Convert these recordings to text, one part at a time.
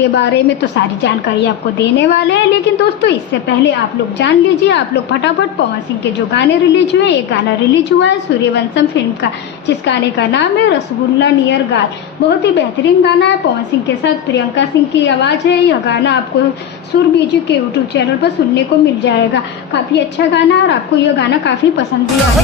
के बारे में तो सारी जानकारी आपको देने वाले हैं, लेकिन दोस्तों इससे पहले आप लोग जान लीजिए, आप लोग फटाफट पवन सिंह के जो गाने रिलीज हुए। एक गाना रिलीज हुआ है सूर्यवंशम फिल्म का, जिस गाने का नाम है रसगुल्ला नियर गाल। बहुत ही बेहतरीन गाना है, पवन सिंह के साथ प्रियंका सिंह की आवाज़ है। यह गाना आपको सुर म्यूजिक के यूट्यूब चैनल पर सुनने को मिल जाएगा। काफ़ी अच्छा गाना है और आपको यह गाना काफ़ी पसंद भी आएगा।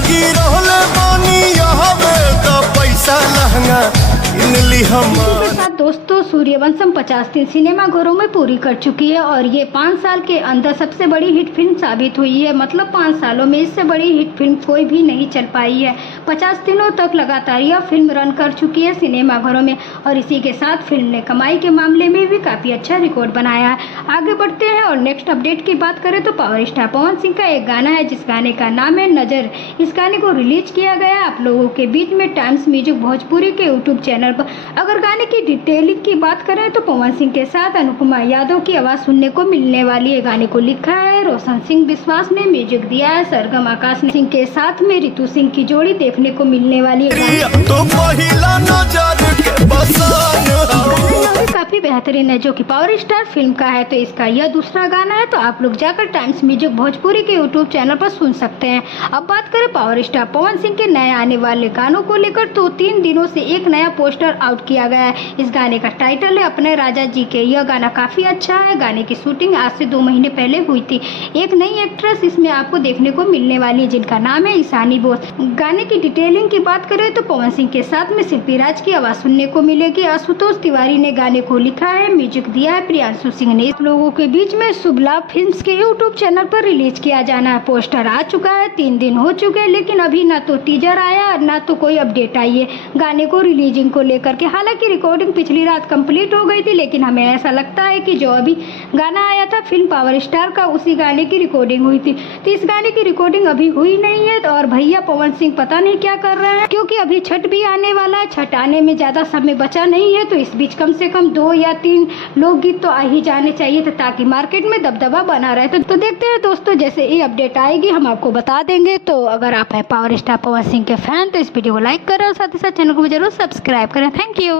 दोस्तों सूर्यवंशम 50 दिन सिनेमाघरों में पूरी कर चुकी है और ये 5 साल के अंदर सबसे बड़ी हिट फिल्म साबित हुई है। मतलब 5 सालों में इससे बड़ी हिट फिल्म कोई भी नहीं चल पाई है। 50 दिनों तक लगातार यह फिल्म रन कर चुकी है सिनेमाघरों में और इसी के साथ फिल्म ने कमाई के मामले में भी काफ़ी अच्छा रिकॉर्ड बनाया है। आगे बढ़ते हैं और नेक्स्ट अपडेट की बात करें तो पावर स्टार पवन सिंह का एक गाना है जिस गाने का नाम है नजर। इस गाने को रिलीज किया गया आप लोगों के बीच में टाइम्स म्यूजिक भोजपुरी के यूट्यूब चैनल पर। अगर गाने की डिटेलिंग की बात करें तो पवन सिंह के साथ अनुपमा यादव की आवाज़ सुनने को मिलने वाली है। गाने को लिखा है रोशन सिंह विश्वास ने, म्यूजिक दिया है सरगम आकाश सिंह के साथ में ऋतु सिंह की जोड़ी देखने को मिलने वाली है। काफी बेहतरीन है जो कि पावर स्टार फिल्म का है, तो इसका यह दूसरा गाना है, तो आप लोग जाकर टाइम्स म्यूजिक भोजपुरी के यूट्यूब चैनल पर सुन सकते हैं। अब बात करें पावर स्टार पवन सिंह के नए आने वाले गानों को लेकर तो 3 दिनों से एक नया पोस्टर आउट किया गया है। इस गाने का टाइटल है अपने राजा जी के। यह गाना काफी अच्छा है। गाने की शूटिंग आज से 2 महीने पहले हुई थी। एक नई एक्ट्रेस इसमें आपको देखने को मिलने वाली है जिनका नाम है ईशानी बोस। गाने की डिटेलिंग की बात करें तो पवन सिंह के साथ में शिल्पी राज की आवाज सुनने को मिलेगी। आशुतोष तिवारी ने गाने को लिखा है, म्यूजिक दिया है प्रियांशु सिंह ने। इस लोगों के बीच में शुभ लाभ फिल्म्स के यूट्यूब चैनल पर रिलीज किया जाना है। पोस्टर आ चुका है, 3 दिन हो चुके हैं, लेकिन अभी ना तो टीजर आया और ना तो कोई अपडेट आई है गाने को रिलीजिंग को लेकर के। हालांकि रिकॉर्डिंग पिछली रात कंप्लीट हो गई थी, लेकिन हमें ऐसा लगता है कि जो अभी गाना आया था फिल्म पावर स्टार का, उसी गाने की रिकॉर्डिंग हुई थी। तो इस गाने की रिकॉर्डिंग अभी हुई नहीं है और भैया पवन सिंह पता नहीं क्या कर रहे हैं, क्योंकि अभी छठ भी आने वाला है। छठ आने में ज्यादा समय बचा नहीं है, तो इस बीच कम से कम 2 या 3 लोकगीत तो आ ही जाने चाहिए थे ताकि मार्केट में दबदबा बना रहे। तो देखते हैं दोस्तों, जैसे ये अपडेट आएगी हम आपको बता देंगे। तो अगर आप हैं पावर स्टार पवन सिंह के फैन तो इस वीडियो को लाइक करें और साथ ही साथ चैनल को जरूर सब्सक्राइब करें। Thank you.